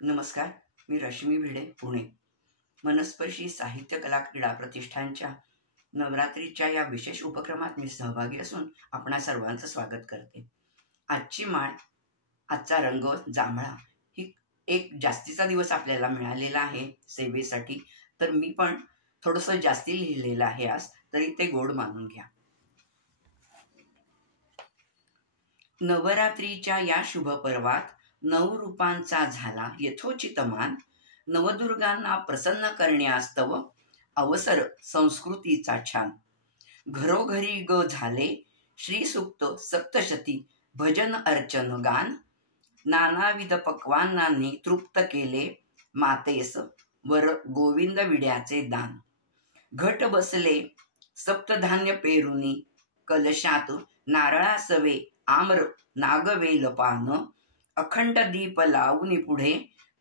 नमस्कार, मी रश्मी भिडे, पुणे. मनस्पर्शी साहित्य कला क्रीडा प्रतिष्ठानच्या नवरात्रीच्या या विशेष उपक्रमात मी सहभागी असून आपणा सर्वांचं स्वागत करते. आजची माळ, आजचा रंग जांभळा, ही एक जास्तीचा दिवस आपल्याला मिळालेला आहे सेवेसाठी, तर मी पण थोडंसं जास्ती लिहिलेलं आहे आज, तरी ते गोड मानून घ्या. नवरात्रीच्या या शुभ पर्वात नवरूपांचा झाला यथोचित मान, नवदुर्गांना प्रसन्न करण्यास्तव अवसर संस्कृतीचा छान. घरोघरी ग झाले श्रीसूक्त सप्तशती, भजन अर्चन गान, नानाविध पक्वांनांनी तृप्त केले मातेस वर गोविंद विड्याचे दान. घट बसले सप्तधान्य पेरुनी, कलशात नारळासवे आम्र नागवेल पान, अखंड दीप लावून पुढे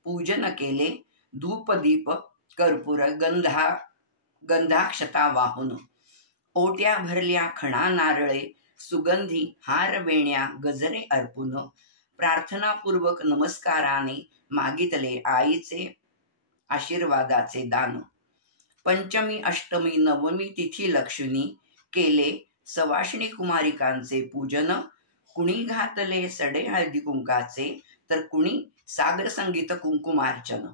पूजन केले, धूप दीप कर्पूर गंधाक्षता वाहून. ओट्या भरल्या खणा नारळे, सुगंधी हार वेण्या गजरे अर्पून, प्रार्थनापूर्वक नमस्काराने मागितले आईचे आशीर्वादाचे दान. पंचमी अष्टमी नवमी तिथी लक्ष्मी, केले सवाष्णी कुमारिकांचे पूजन. कुणी घातले सडे हळदी कुंकाचे, तर कुणी सागर संगीत कुंकुमार्चन.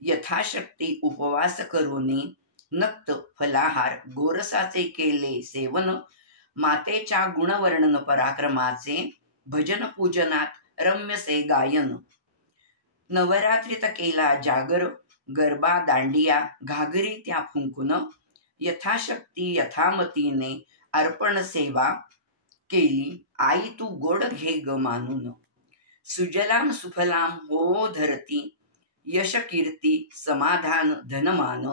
यथाशक्ती उपवास करूनी, नक्त फलाहार गोरसाचे केले सेवन. मातेच्या गुणवर्णन पराक्रमाचे, भजन पूजनात रम्यसे गायन. नवरात्रीत केला जागर, गरबा दांडिया घागरी त्या फुंकून. यथाशक्ती यथामतीने अर्पण सेवा केली, आई तू गोड घे ग मानून. सुजलाम सुफलाम हो धरती, यश कीर्ती समाधान धनमान.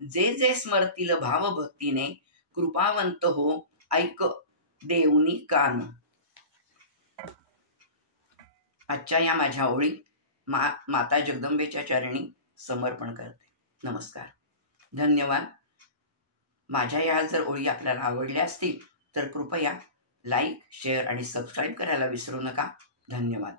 जे जे स्मरतील भावभक्तीने, कृपावंत हो ऐक देऊनी कान. आजच्या या माझ्या ओळी माता जगदंबेच्या चरणी समर्पण करते. नमस्कार, धन्यवाद. माझ्या या जर ओळी आपल्याला आवडल्या असतील तर कृपया लाईक, शेअर आणि सबस्क्राईब करायला विसरू नका. धन्यवाद.